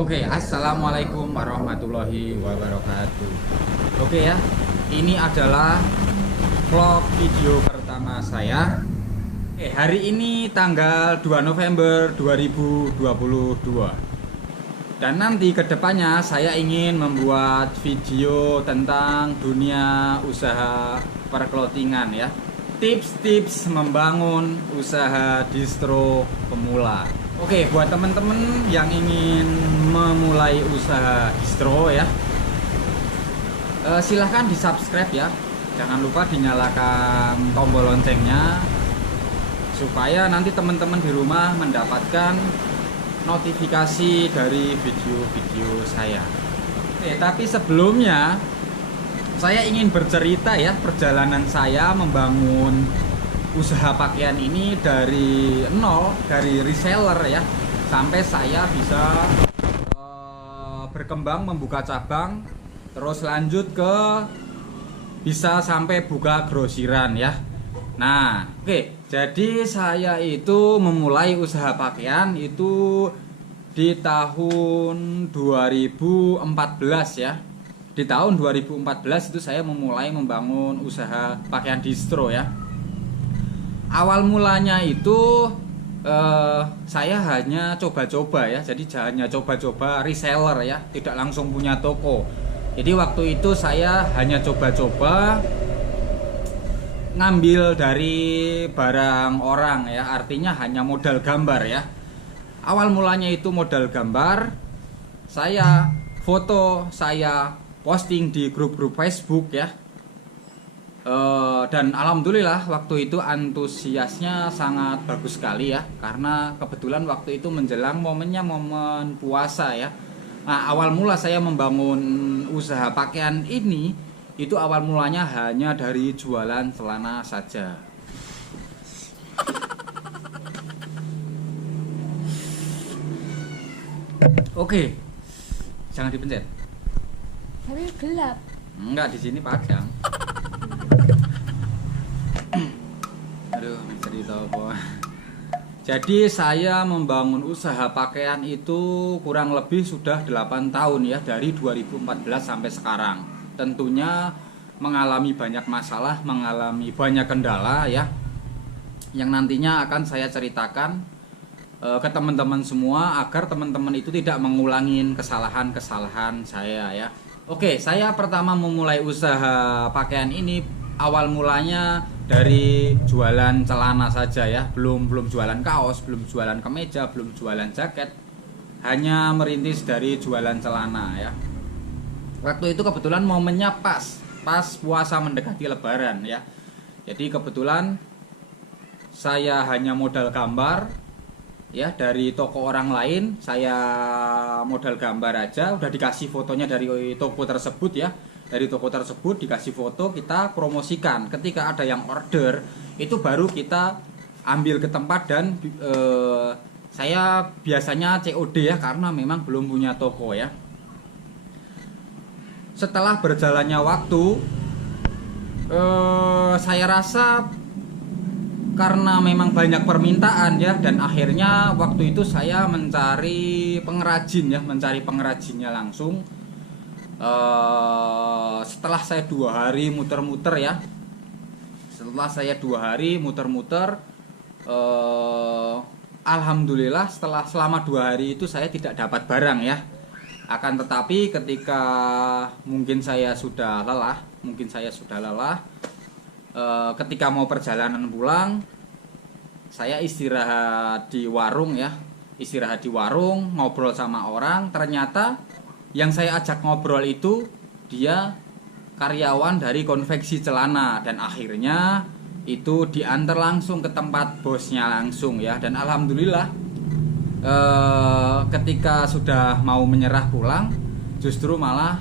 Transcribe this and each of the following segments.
Oke, assalamualaikum warahmatullahi wabarakatuh. Oke ya, ini adalah vlog video pertama saya. Hari ini tanggal 2 November 2022. Dan nanti kedepannya saya ingin membuat video tentang dunia usaha perclothingan ya. Tips-tips membangun usaha distro pemula. Oke, buat teman-teman yang ingin memulai usaha distro ya, silahkan di subscribe ya. Jangan lupa dinyalakan tombol loncengnya supaya nanti teman-teman di rumah mendapatkan notifikasi dari video-video saya. Tapi sebelumnya saya ingin bercerita ya perjalanan saya membangun usaha pakaian ini dari nol, dari reseller ya, sampai saya bisa berkembang membuka cabang, terus lanjut ke bisa sampai buka grosiran ya. Nah, oke, jadi saya itu memulai usaha pakaian itu di tahun 2014 ya. Di tahun 2014 itu saya memulai membangun usaha pakaian distro ya. Awal mulanya itu saya hanya coba-coba ya, jadi hanya coba-coba reseller ya, tidak langsung punya toko. Jadi waktu itu saya hanya coba-coba ngambil dari barang orang ya, artinya hanya modal gambar ya. Awal mulanya itu modal gambar, saya foto, saya posting di grup-grup Facebook ya. Dan alhamdulillah waktu itu antusiasnya sangat bagus sekali ya, karena kebetulan waktu itu menjelang momennya momen puasa ya. Nah, awal mula saya membangun usaha pakaian ini itu awal mulanya hanya dari jualan celana saja. Oke, jangan dipencet. Tapi gelap. Enggak, di sini padang. Aduh, cerita apa? Jadi saya membangun usaha pakaian itu kurang lebih sudah 8 tahun ya, dari 2014 sampai sekarang. Tentunya mengalami banyak masalah, mengalami banyak kendala ya, yang nantinya akan saya ceritakan ke teman-teman semua agar teman-teman itu tidak mengulangin kesalahan-kesalahan saya ya. Oke, saya pertama memulai usaha pakaian ini awal mulanya dari jualan celana saja ya, belum jualan kaos, belum jualan kemeja, belum jualan jaket, hanya merintis dari jualan celana ya. Waktu itu kebetulan momennya pas puasa mendekati lebaran ya. Jadi kebetulan saya hanya modal gambar ya, dari toko orang lain saya modal gambar aja, udah dikasih fotonya dari toko tersebut ya. Dari toko tersebut dikasih foto, kita promosikan. Ketika ada yang order, itu baru kita ambil ke tempat dan saya biasanya COD ya, karena memang belum punya toko ya. Setelah berjalannya waktu, saya rasa karena memang banyak permintaan ya, dan akhirnya waktu itu saya mencari pengrajin ya, mencari pengrajinnya langsung. Setelah saya 2 hari muter-muter ya, alhamdulillah selama 2 hari itu saya tidak dapat barang ya. Akan tetapi ketika mungkin saya sudah lelah, ketika mau perjalanan pulang, saya istirahat di warung ya, ngobrol sama orang. Ternyata yang saya ajak ngobrol itu dia karyawan dari konveksi celana, dan akhirnya itu diantar langsung ke tempat bosnya langsung ya. Dan alhamdulillah ketika sudah mau menyerah pulang, justru malah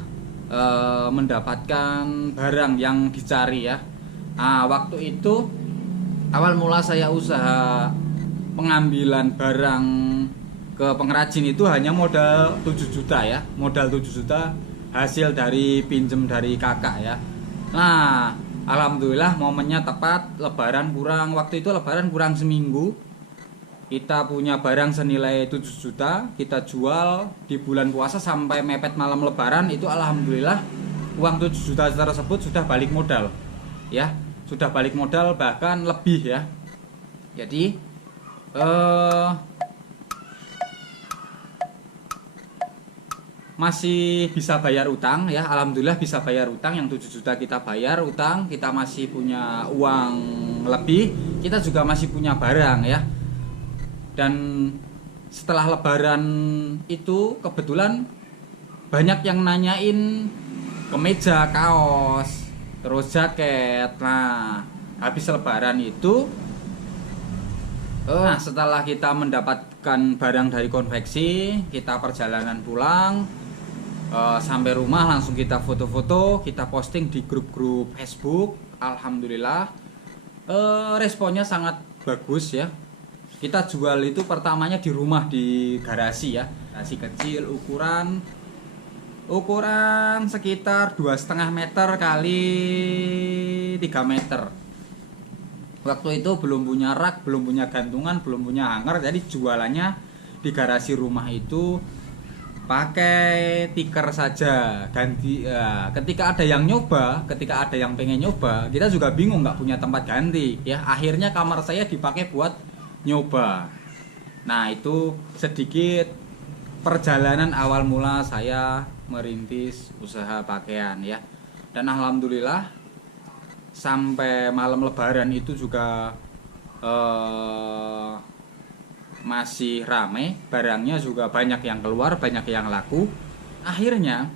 mendapatkan barang yang dicari ya. Nah, waktu itu awal mula saya usaha pengambilan barang ke pengrajin itu hanya modal 7 juta ya, modal 7 juta hasil dari pinjem dari kakak ya. Nah, alhamdulillah momennya tepat, lebaran kurang seminggu. Kita punya barang senilai 7 juta, kita jual di bulan puasa sampai mepet malam lebaran itu alhamdulillah uang 7 juta tersebut sudah balik modal. Ya, sudah balik modal bahkan lebih ya. Jadi masih bisa bayar utang ya, alhamdulillah bisa bayar utang. Yang 7 juta kita bayar utang, kita masih punya uang lebih, kita juga masih punya barang ya. Dan setelah lebaran itu kebetulan banyak yang nanyain kemeja, kaos, terus jaket. Nah, habis lebaran itu setelah kita mendapatkan barang dari konveksi, kita perjalanan pulang, sampai rumah langsung kita foto-foto, kita posting di grup-grup Facebook. Alhamdulillah responnya sangat bagus ya. Kita jual itu pertamanya di rumah, di garasi ya, garasi kecil, ukuran sekitar 2,5 meter kali 3 meter. Waktu itu belum punya rak, belum punya gantungan, belum punya hanger, jadi jualannya di garasi rumah itu pakai tikar saja. Ganti ketika ada yang nyoba, ketika ada yang pengen nyoba, kita juga bingung nggak punya tempat ganti ya. Akhirnya kamar saya dipakai buat nyoba. Nah, itu sedikit perjalanan awal mula saya merintis usaha pakaian ya. Dan alhamdulillah sampai malam lebaran itu juga masih rame, barangnya juga banyak yang keluar, banyak yang laku. Akhirnya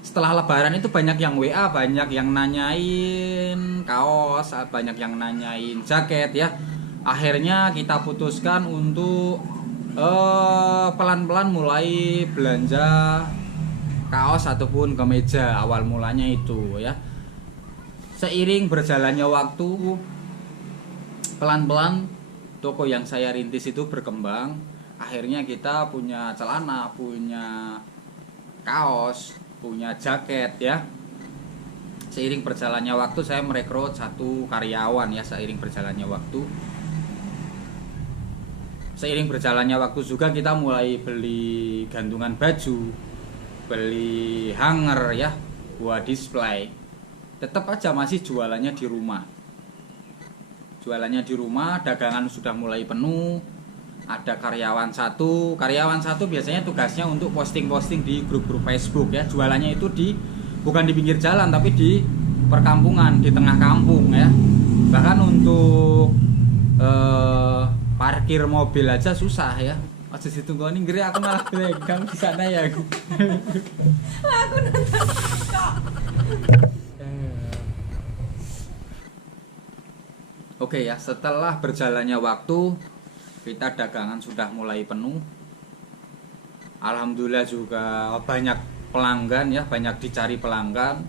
setelah lebaran itu banyak yang WA, banyak yang nanyain kaos, banyak yang nanyain jaket ya. Akhirnya kita putuskan untuk pelan-pelan mulai belanja kaos ataupun kemeja. Awal mulanya itu ya. Seiring berjalannya waktu, pelan-pelan toko yang saya rintis itu berkembang. Akhirnya kita punya celana, punya kaos, punya jaket ya. Seiring berjalannya waktu saya merekrut 1 karyawan ya. Seiring berjalannya waktu juga kita mulai beli gantungan baju, beli hanger ya buat display. Tetap aja masih jualannya di rumah. Dagangan sudah mulai penuh. Ada karyawan satu biasanya tugasnya untuk posting-posting di grup-grup Facebook ya. Jualannya itu bukan di pinggir jalan tapi di perkampungan, di tengah kampung ya. Bahkan untuk parkir mobil aja susah ya. Aja situ gua ning aku malah gregang di sana ya aku. Aku nonton kok. Oke ya, setelah berjalannya waktu, kita dagangan sudah mulai penuh. Alhamdulillah juga banyak pelanggan ya, banyak dicari pelanggan.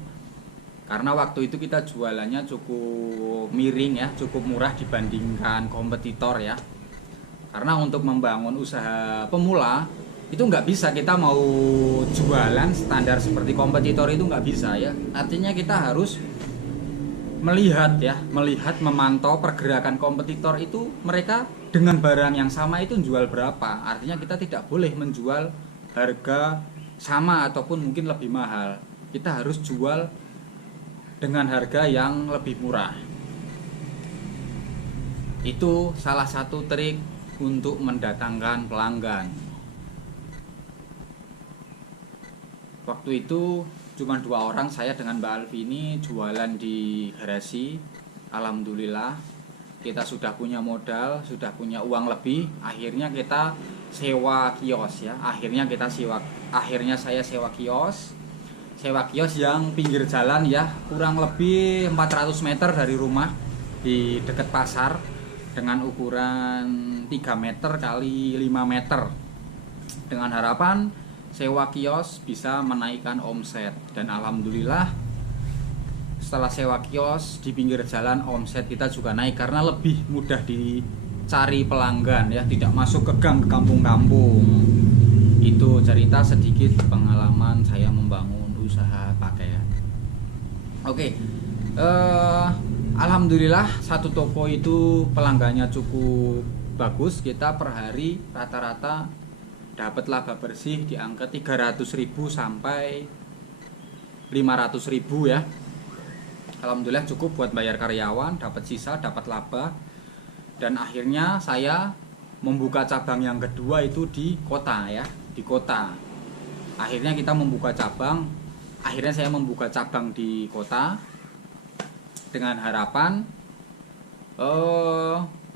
Karena waktu itu kita jualannya cukup miring ya, cukup murah dibandingkan kompetitor ya. Karena untuk membangun usaha pemula itu nggak bisa kita mau jualan standar seperti kompetitor, itu nggak bisa ya. Artinya kita harus melihat, memantau pergerakan kompetitor itu, mereka dengan barang yang sama itu jual berapa. Artinya kita tidak boleh menjual harga sama ataupun mungkin lebih mahal. Kita harus jual dengan harga yang lebih murah. Itu salah satu trik untuk mendatangkan pelanggan. Waktu itu cuma 2 orang, saya dengan Mbak Alfi ini jualan di garasi. Alhamdulillah kita sudah punya modal, sudah punya uang lebih. Akhirnya kita sewa kios ya. Akhirnya saya sewa kios yang pinggir jalan ya, kurang lebih 400 meter dari rumah, di dekat pasar. dengan ukuran 3 meter kali 5 meter dengan harapan sewa kios bisa menaikkan omset. Dan alhamdulillah setelah sewa kios di pinggir jalan, omset kita juga naik karena lebih mudah dicari pelanggan ya, tidak masuk ke gang, ke kampung-kampung. Itu cerita sedikit pengalaman saya membangun usaha pakaian. Oke, alhamdulillah satu toko itu pelanggannya cukup bagus. Kita per hari rata-rata dapat laba bersih di angka 300.000 sampai 500.000 ya. Alhamdulillah cukup buat bayar karyawan, dapat sisa, dapat laba. Dan akhirnya saya membuka cabang yang kedua itu di kota ya, di kota. Akhirnya kita membuka cabang. Akhirnya saya membuka cabang di kota dengan harapan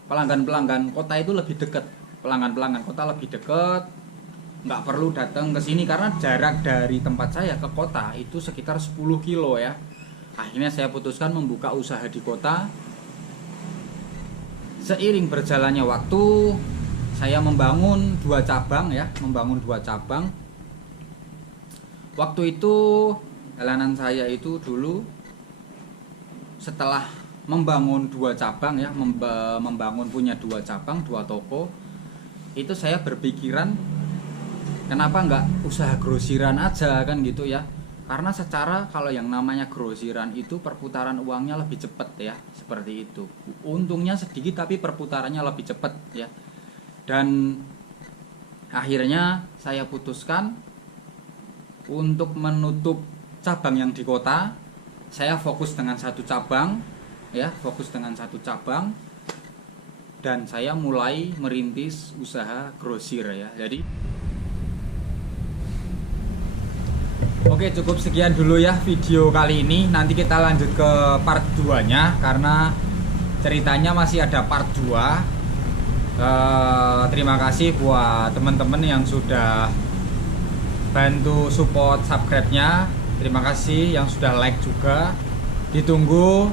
pelanggan-pelanggan kota itu lebih dekat. Pelanggan-pelanggan kota lebih dekat, nggak perlu datang ke sini karena jarak dari tempat saya ke kota itu sekitar 10 kilo ya. Akhirnya saya putuskan membuka usaha di kota. Seiring berjalannya waktu, saya membangun 2 cabang ya, membangun 2 cabang. Waktu itu jalanan saya itu dulu setelah membangun 2 cabang ya, membangun punya 2 cabang, 2 toko, itu saya berpikiran kenapa nggak usaha grosiran aja kan gitu ya. Karena secara kalau yang namanya grosiran itu perputaran uangnya lebih cepat ya, seperti itu. Untungnya sedikit tapi perputarannya lebih cepat ya. Dan akhirnya saya putuskan untuk menutup cabang yang di kota. Saya fokus dengan 1 cabang ya, fokus dengan 1 cabang. Dan saya mulai merintis usaha grosir ya. Jadi oke, cukup sekian dulu ya video kali ini. Nanti kita lanjut ke part 2 nya karena ceritanya masih ada part 2. Terima kasih buat teman-teman yang sudah bantu support subscribe-nya. Terima kasih yang sudah like juga. Ditunggu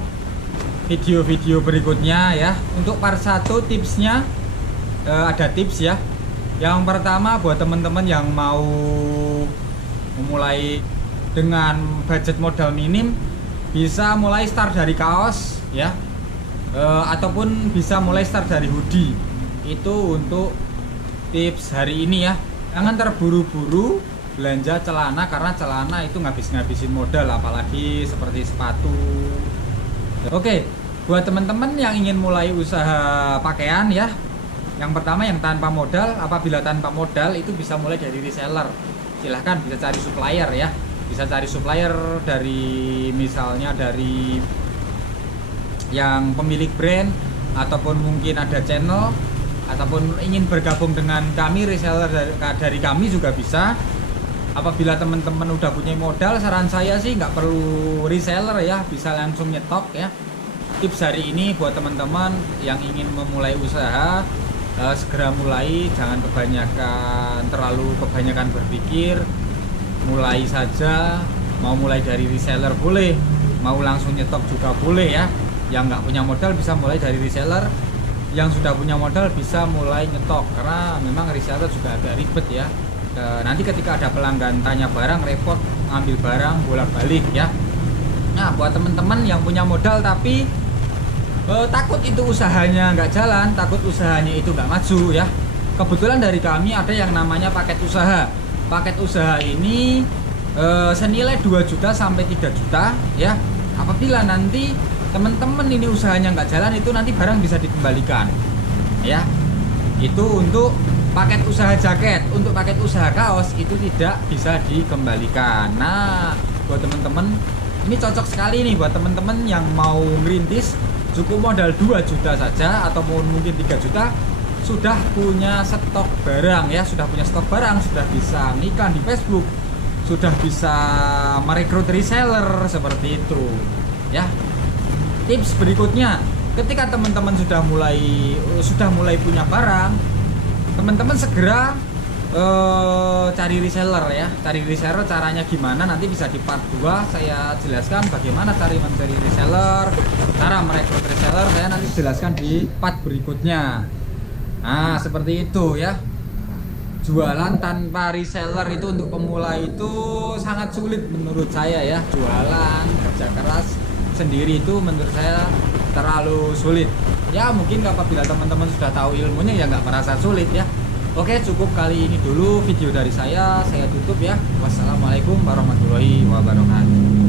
video-video berikutnya ya. Untuk part 1 tipsnya ada tips ya. Yang pertama buat teman-teman yang mau memulai dengan budget modal minim, bisa mulai start dari kaos ya, ataupun bisa mulai start dari hoodie. Itu untuk tips hari ini ya. Jangan terburu-buru belanja celana karena celana itu ngabis-ngabisin modal, apalagi seperti sepatu. Oke, buat teman-teman yang ingin mulai usaha pakaian ya, yang pertama yang tanpa modal. Apabila tanpa modal itu bisa mulai dari reseller. Silahkan bisa cari supplier ya, bisa cari supplier dari misalnya dari yang pemilik brand, ataupun mungkin ada channel, ataupun ingin bergabung dengan kami reseller dari kami juga bisa. Apabila teman-teman udah punya modal, saran saya sih nggak perlu reseller ya, bisa langsung nyetok ya. Tips hari ini buat teman-teman yang ingin memulai usaha, segera mulai, jangan terlalu kebanyakan berpikir. Mulai saja, mau mulai dari reseller boleh, mau langsung nyetok juga boleh ya. Yang nggak punya modal bisa mulai dari reseller, yang sudah punya modal bisa mulai nyetok, karena memang reseller juga agak ribet ya. Nanti ketika ada pelanggan tanya barang, repot ngambil barang bolak-balik ya. Nah, buat teman-teman yang punya modal tapi takut itu usahanya nggak jalan, takut usahanya itu nggak maju ya, kebetulan dari kami ada yang namanya paket usaha. Paket usaha ini senilai 2 juta sampai 3 juta ya. Apabila nanti teman-teman ini usahanya nggak jalan, itu nanti barang bisa dikembalikan ya. Itu untuk paket usaha jaket. Untuk paket usaha kaos itu tidak bisa dikembalikan. Nah, buat teman-teman ini cocok sekali nih buat teman-teman yang mau ngerintis. Cukup modal 2 juta saja ataupun mungkin 3 juta sudah punya stok barang ya, sudah punya stok barang, sudah bisa ngiklan di Facebook, sudah bisa merekrut reseller seperti itu ya. Tips berikutnya, ketika teman-teman sudah mulai punya barang, teman-teman segera cari reseller ya. Cari reseller caranya gimana nanti bisa di part 2 saya jelaskan bagaimana cara mencari reseller, cara merekrut reseller saya nanti jelaskan di part berikutnya. Nah, seperti itu ya. Jualan tanpa reseller itu untuk pemula itu sangat sulit menurut saya ya. Jualan kerja keras sendiri itu menurut saya terlalu sulit. Ya mungkin apabila teman-teman sudah tahu ilmunya ya nggak merasa sulit ya. Oke, cukup kali ini dulu video dari saya tutup ya. Wassalamualaikum warahmatullahi wabarakatuh.